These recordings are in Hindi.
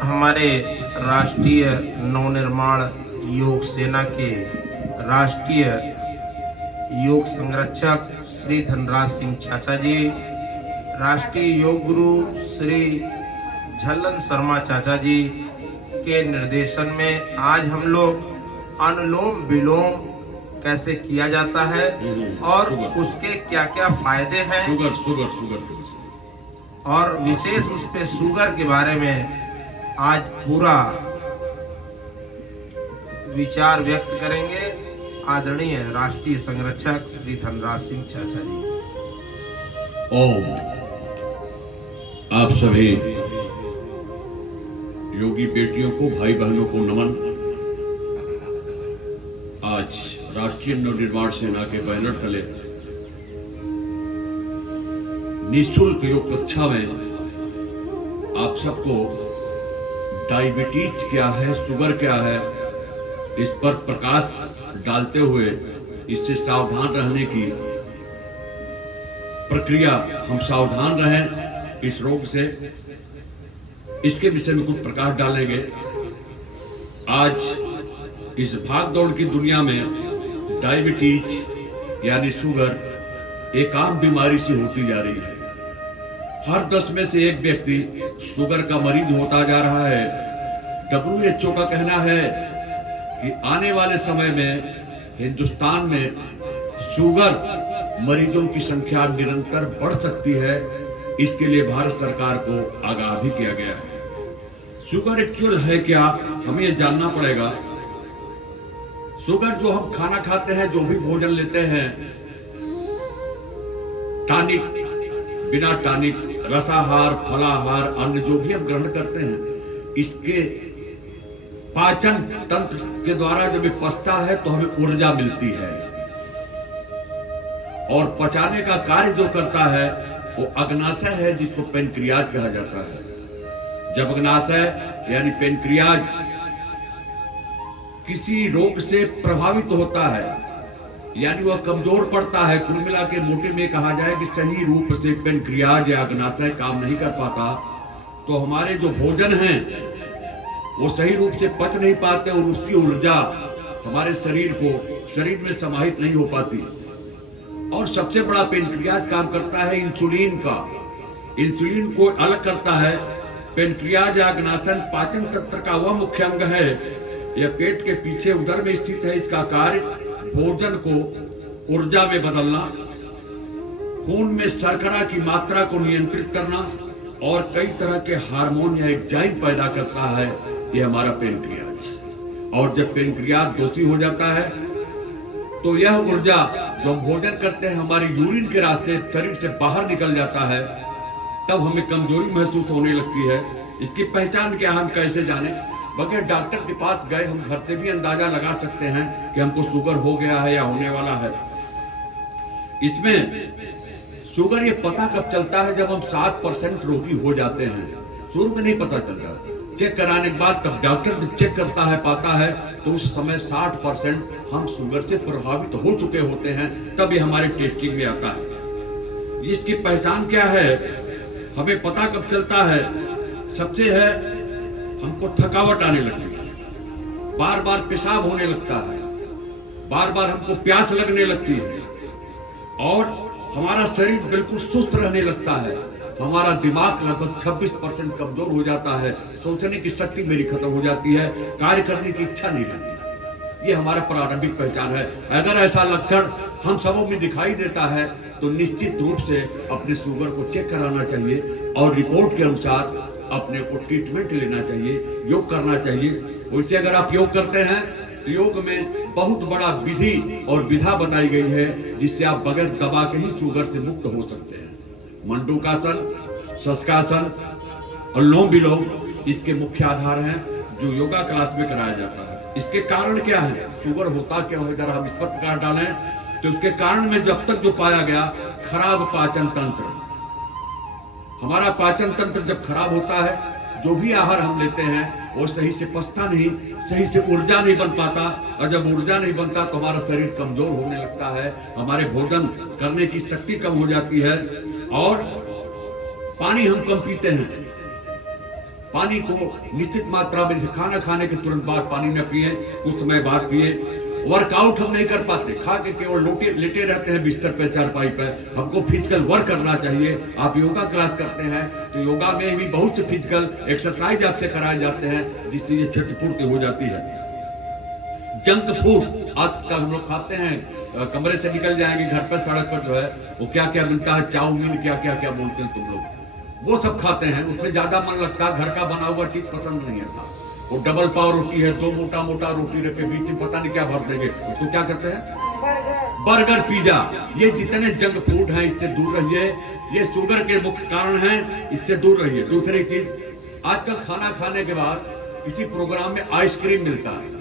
हमारे राष्ट्रीय नवनिर्माण योग सेना के राष्ट्रीय योग संरक्षक श्री धनराज सिंह चाचा जी, राष्ट्रीय योग गुरु श्री झल्लन शर्मा चाचा जी के निर्देशन में आज हम लोग अनुलोम विलोम कैसे किया जाता है और उसके क्या क्या फायदे हैं, शुगर और विशेष उस पे शुगर के बारे में आज पूरा विचार व्यक्त करेंगे आदरणीय राष्ट्रीय संरक्षक श्री धनराज सिंह चाचा जी। ओम। आप सभी योगी बेटियों को, भाई बहनों को नमन। आज राष्ट्रीय नवनिर्माण सेना के बैनर तले निःशुल्क योग कक्षा में आप सबको डायबिटीज क्या है, शुगर क्या है, इस पर प्रकाश डालते हुए इससे सावधान रहने की प्रक्रिया, हम सावधान रहें इस रोग से, इसके विषय में कुछ प्रकाश डालेंगे। आज इस भाग दौड़ की दुनिया में डायबिटीज यानी शुगर एक आम बीमारी सी होती जा रही है। हर 10 में से एक व्यक्ति शुगर का मरीज होता जा रहा है। WHO का कहना है कि आने वाले समय में हिंदुस्तान में शुगर मरीजों की संख्या निरंतर बढ़ सकती है। इसके लिए भारत सरकार को आगाह भी किया गया है। शुगर एक्चुअल है क्या, हमें ये जानना पड़ेगा। शुगर जो हम खाना खाते हैं, जो भी भोजन लेते हैं, टॉनिक, बिना टॉनिक, रसाहार, फलाहार, अन्न जो भी हम ग्रहण करते हैं, इसके पाचन तंत्र के द्वारा जब ये पचता है तो हमें ऊर्जा मिलती है, और पचाने का कार्य जो करता है वो अग्नाशय है, जिसको पेनक्रियाज कहा जाता है। जब अग्नाशय यानी पेनक्रियाज किसी रोग से प्रभावित होता है, यानी वह कमजोर पड़ता है, कुल मिला के मोटे में कहा जाए कि सही रूप से पेनक्रियाज या अग्नाशय काम नहीं कर पाता, तो हमारे जो भोजन हैं वो सही रूप से पच नहीं पाते और उसकी ऊर्जा हमारे शरीर में समाहित नहीं हो पाती। और सबसे बड़ा पेनक्रियाज काम करता है इंसुलिन का। इंसुलिन को अलग करता है। पेनक्रियाज या अग्नाशय पाचन तंत्र का वह मुख्य अंग है, यह पेट के पीछे उदर में स्थित है। इसका कार्य भोजन को ऊर्जा में बदलना, खून में शर्करा की मात्रा को नियंत्रित करना और कई तरह के हार्मोन या एंजाइम पैदा करता है, यह हमारा पेनक्रियाज। और जब पेनक्रियाज दोषी हो जाता है तो यह ऊर्जा जो हम भोजन करते हैं हमारी यूरिन के रास्ते शरीर से बाहर निकल जाता है, तब हमें कमजोरी महसूस होने लगती है। इसकी पहचान क्या, हम कैसे जाने? बगैर डॉक्टर के पास गए हम घर से भी अंदाजा लगा सकते हैं कि हमको शुगर हो गया है या होने वाला है। इसमें शुगर ये पता कब चलता है, जब हम 7% रोगी हो जाते हैं। शुरू में नहीं पता चलता, चेक कराने के बाद तब डॉक्टर जब चेक करता है, पाता है, तो उस समय 60% हम शुगर से प्रभावित हो चुके होते हैं, तब ये हमारे टेस्टिंग में आता है। इसकी पहचान क्या है, हमें पता कब चलता है? सबसे है, हमको थकावट आने लगती है, बार बार पेशाब होने लगता है, बार बार हमको प्यास लगने लगती है, और हमारा शरीर बिल्कुल सुस्त रहने लगता है। हमारा दिमाग लगभग 26% कमजोर हो जाता है, सोचने की शक्ति मेरी खत्म हो जाती है, कार्य करने की इच्छा नहीं रहती। ये हमारा प्रारंभिक पहचान है। अगर ऐसा लक्षण हम सबों में दिखाई देता है तो निश्चित रूप से अपने शुगर को चेक कराना चाहिए और रिपोर्ट के अनुसार अपने को ट्रीटमेंट लेना चाहिए, योग करना चाहिए। वैसे अगर आप योग करते हैं तो योग में बहुत बड़ा विधि और विधा बताई गई है, जिससे आप बगैर दबा के ही शुगर से मुक्त हो सकते हैं। मंडूकासन, शशकासन, अनुलोम विलोम इसके मुख्य आधार हैं, जो योगा क्लास में कराया जाता है। इसके कारण क्या है, शुगर होता क्यों है, जरा हम इस पर प्रकाश डालें। तो उसके कारण में जब तक जो पाया गया, खराब पाचन तंत्र। हमारा पाचन तंत्र जब खराब होता है, जो भी आहार हम लेते हैं वो सही से पचता नहीं, सही से ऊर्जा नहीं बन पाता, और जब ऊर्जा नहीं बनता तो हमारा शरीर कमजोर होने लगता है, हमारे भोजन करने की शक्ति कम हो जाती है, और पानी हम कम पीते हैं। पानी को निश्चित मात्रा में, जैसे खाना खाने के तुरंत बाद पानी न पिए, कुछ समय बाद पिए। वर्कआउट हम नहीं कर पाते, खा के केवल लेटे रहते हैं बिस्तर पे, चारपाई पे। हमको फिजिकल वर्क करना चाहिए। आप योगा क्लास करते हैं तो योगा में भी बहुत से फिजिकल एक्सरसाइज आपसे कराए जाते हैं, जिससे ये क्षतिपूर्ति हो जाती है। जंक फूड आजकल हम लोग खाते हैं, कमरे से निकल जाएंगे, घर पर सड़क पर जो है वो क्या क्या मिलता है, चाउमीन, क्या क्या क्या बोलते हैं तुम लोग, वो सब खाते हैं। उसमें ज्यादा मन लगता है, घर का बना हुआ चीज पसंद नहीं आता। वो डबल पाव रोटी है, 2 मोटा मोटा रोटी रखे, बीच में पता नहीं क्या भर देंगे, उसको क्या कहते हैं, बर्गर, पिज्जा। ये जितने जंक फूड हैं इससे दूर रहिए। ये शुगर के मुख्य कारण हैं, इससे दूर रहिए। दूसरी चीज, आजकल खाना खाने के बाद किसी प्रोग्राम में आइसक्रीम मिलता है,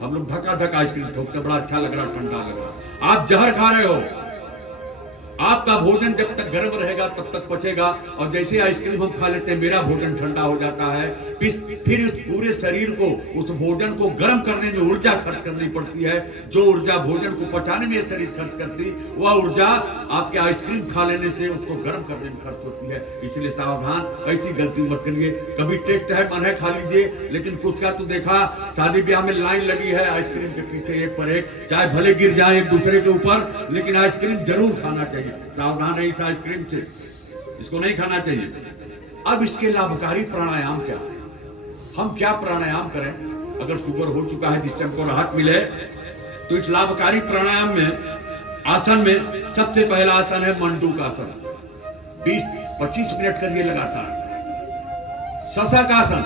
हम लोग धका आइसक्रीम ठोकते, बड़ा अच्छा लग रहा, ठंडा लग रहा। आप जहर खा रहे हो। आपका भोजन जब तक गर्म रहेगा तब तक पचेगा, और जैसे आइसक्रीम हम खा लेते हैं, मेरा भोजन ठंडा हो जाता है। फिर उस पूरे शरीर को, उस भोजन को गर्म करने में ऊर्जा खर्च करनी पड़ती है। जो ऊर्जा भोजन को पचाने में शरीर खर्च करती, वह ऊर्जा आपके आइसक्रीम खा लेने से उसको गर्म करने में खर्च होती है। इसलिए सावधान, ऐसी गलती मत करिए। कभी टेस्ट है, मन है, खा लीजिए, लेकिन कुछ का तो देखा, शादी ब्याह में लाइन लगी है आइसक्रीम के पीछे, एक पर एक, चाहे भले गिर जाए एक दूसरे के ऊपर, लेकिन आइसक्रीम जरूर खाना चाहिए। सावधान रहिए इस आइसक्रीम से, इसको नहीं खाना चाहिए। अब इसके लाभकारी प्राणायाम क्या, हम क्या प्राणायाम करें अगर शुगर हो चुका है, जिससे हमको राहत मिले। तो इस लाभकारी प्राणायाम में, आसन में सबसे पहला आसन है मंडूक आसन। 20-25 मिनट करिए लगातार। शशक आसन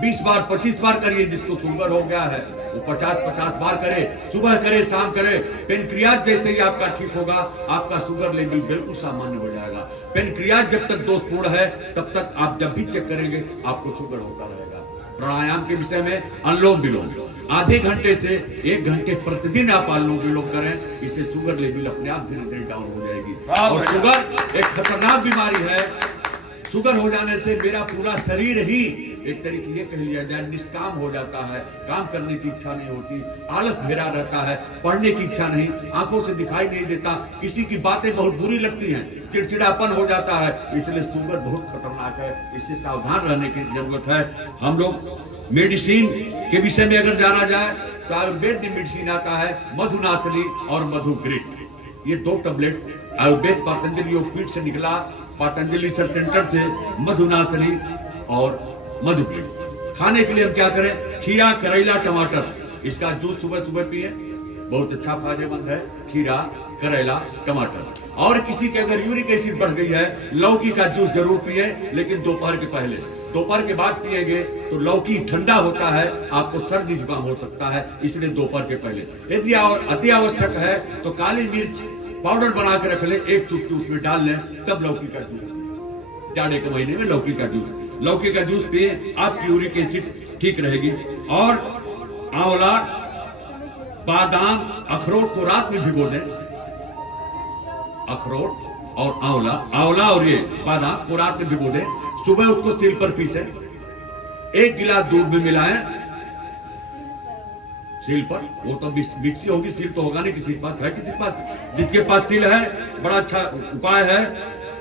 20 बार 25 बार करिए। जिसको शुगर हो गया है वो 50-50 बार करे, सुबह करे, शाम करे। पेनक्रियाज जैसे ही आपका ठीक होगा, आपका शुगर लेवल बिल्कुल सामान्य हो जाएगा। पेनक्रियाज जब तक दोषपूर्ण है, तब तक आप जब भी चेक करेंगे आपको शुगर होता रहेगा। प्राणायाम के विषय में, अनुलोम विलोम आधे घंटे से 1 घंटे प्रतिदिन आप अनुलोम विलोम करें, इससे शुगर लेवल अपने आप धीरे धीरे डाउन हो जाएगी। और शुगर एक खतरनाक बीमारी है। शुगर हो जाने से मेरा पूरा शरीर ही एक तरीके ये कह लिया जाए निष्काम हो जाता है। काम करने की इच्छा नहीं होती, आलस घेरा रहता है, पढ़ने की इच्छा नहीं, आंखों से दिखाई नहीं देता, किसी की बातें बहुत बुरी लगती हैं, चिड़चिड़ापन हो जाता है। इसलिए शुगर बहुत खतरनाक है, इससे सावधान रहने की जरूरत है। हम लोग मेडिसिन के विषय में अगर जाना जाए तो आयुर्वेद में मेडिसिन आता है मधुनाशनी और मधुग्रिट। ये 2 टैबलेट आयुर्वेद पतंजलि योगपीठ से निकला, पतंजलि रिसर्च सेंटर से, मधुनाशनी और मधुग्रिट। खाने के लिए हम क्या करें, खीरा, करेला, टमाटर, इसका जूस सुबह सुबह पिए, बहुत अच्छा फायदेमंद है। खीरा, करेला, टमाटर। और किसी के अगर यूरिक एसिड बढ़ गई है, लौकी का जूस जरूर पिए, लेकिन दोपहर के पहले। दोपहर के बाद पिएंगे तो लौकी ठंडा होता है, आपको सर्दी जुकाम हो सकता है, इसलिए दोपहर के पहले। यदि अति आवश्यक है तो काली मिर्च पाउडर बना के रख ले, 1 चुटकी उसमें डाल लें, तब लौकी का जूस। जाड़े के महीने में लौकी का जूस पिए, आपकी यूरिक एसिड ठीक रहेगी। और आंवला, बादाम, अखरोट को रात में भिगो दें। अखरोट और आंवला और ये बादाम को रात में भिगो दें, सुबह उसको सिल पर पीसें, 1 गिलास दूध में मिलाएं। सील पर, वो तो मिक्सी होगी, सील तो होगा नहीं किसी के पास, है किसी के पास? जिसके पास सील है, बड़ा अच्छा उपाय है।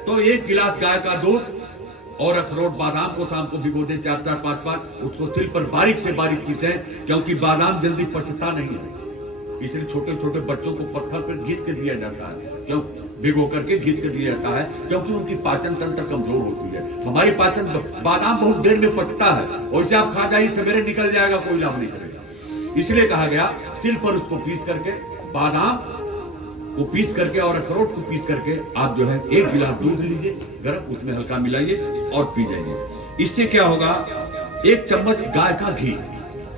तो 1 गिलास गाय का दूध और अखरोट, बादाम को शाम को भिगो दें 4-4, 5 बार, उसको सिल पर बारीक से बारीक पीसें, क्योंकि बादाम जल्दी पचता नहीं है, इसलिए छोटे छोटे बच्चों को पत्थर पर घिस के दिया जाता है। क्यों भिगो करके घिस के दिया जाता है? क्योंकि उनकी पाचन तंत्र कमजोर होती है। हमारी पाचन, बादाम बहुत देर में पचता है, वैसे आप खा जाइए, सवेरे निकल जाएगा, कोई लाभ नहीं करेगा। इसलिए कहा गया सिल पर उसको पीस करके, बादाम को पीस करके और अखरोट को पीस करके आप जो है 1 गिलास दूध लीजिए गर्म, उसमें हल्का मिलाइए और पी जाइए। इससे क्या होगा, 1 चम्मच गाय का घी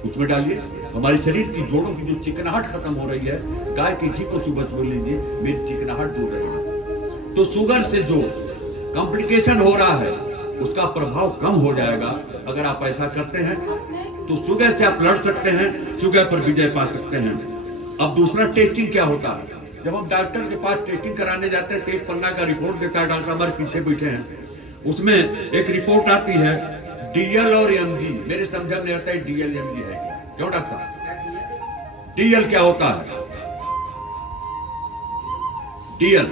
उसमें डालिए। हमारे शरीर की जोड़ों की जो चिकनाहट खत्म हो रही है, गाय के घी को सुबह सुबह लीजिए, मेरी चिकनाहट दूर रहेगी। तो शुगर से जो कॉम्प्लिकेशन हो रहा है उसका प्रभाव कम हो जाएगा। अगर आप ऐसा करते हैं तो शुगर से आप लड़ सकते हैं, शुगर पर विजय पा सकते हैं। अब दूसरा टेस्टिंग क्या होता है, जब हम डॉक्टर के पास टेस्टिंग कराने जाते हैं तो 1 पन्ना का रिपोर्ट देता है, डॉक्टर हमारे पीछे बैठे हैं, उसमें एक रिपोर्ट आती है DL और MG। मेरे समझ में नहीं आता है DL MG है क्या? क्यों डॉक्टर? DL क्या होता है? DL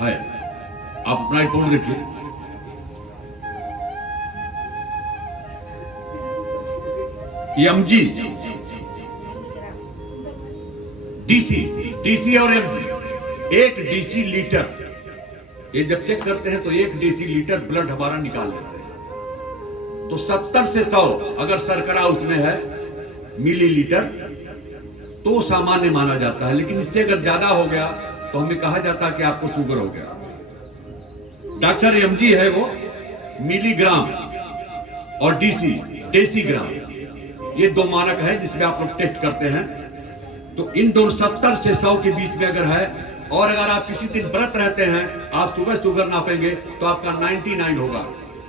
है, आप अपना रिपोर्ट देखिए, एमजी, डीसी और एमजी, 1 डीसी लीटर, ये जब चेक करते हैं तो 1 डीसी लीटर ब्लड हमारा निकाल लेते हैं। तो 70 से 100 अगर शर्करा उसमें है मिलीलीटर तो सामान्य माना जाता है, लेकिन इससे अगर ज्यादा हो गया तो हमें कहा जाता है कि आपको शुगर हो गया। डॉक्टर एमजी है वो मिलीग्राम और डेसीग्राम, ये 2 मानक है जिसमें आप लोग टेस्ट करते हैं। तो इन दोनों 70 से 100 के बीच में अगर है, और अगर आप किसी दिन व्रत रहते हैं, आप सुबह शुगर नापेंगे तो आपका 99 होगा,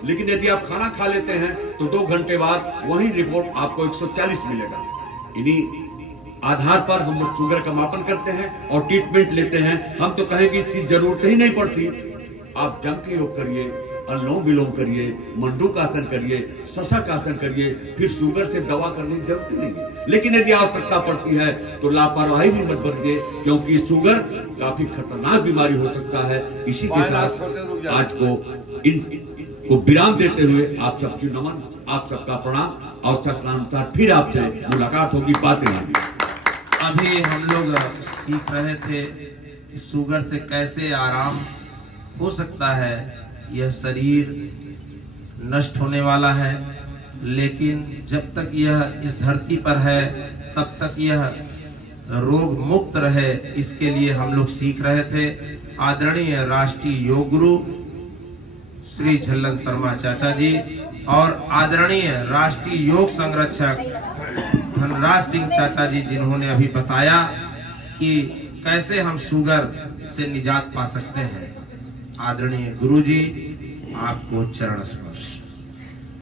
लेकिन यदि आप खाना खा लेते हैं तो 2 घंटे बाद वही रिपोर्ट आपको 140 मिलेगा। इन्हीं आधार पर हम लोग शुगर का मापन करते हैं और ट्रीटमेंट लेते हैं। हम तो कहेंगे इसकी जरूरत ही नहीं पड़ती, आप जम के योग करिए, अनुलोम विलोम करिए, मंडूकासन करिए, शशकासन करिए, फिर शुगर से दवा करने की जरूरत नहीं है। लेकिन यदि आवश्यकता पड़ती है तो लापरवाही भी मत बरतिए, क्योंकि शुगर काफी खतरनाक बीमारी हो सकता है। इसी के साथ आज को विराम देते हुए आप सबकी नमन, आप सबका प्रणाम, और सत्यानुसार फिर आपसे मुलाकात होगी, बातें होंगी। अभी हम लोग सीख रहे थे कि शुगर से कैसे आराम हो सकता है। यह शरीर नष्ट होने वाला है, लेकिन जब तक यह इस धरती पर है तब तक यह रोग मुक्त रहे, इसके लिए हम लोग सीख रहे थे। आदरणीय राष्ट्रीय योग गुरु श्री झल्लन शर्मा चाचा जी और आदरणीय राष्ट्रीय योग संरक्षक धनराज सिंह चाचा जी, जिन्होंने अभी बताया कि कैसे हम शुगर से निजात पा सकते हैं। आदरणीय गुरु जी, आपको चरण स्पर्श।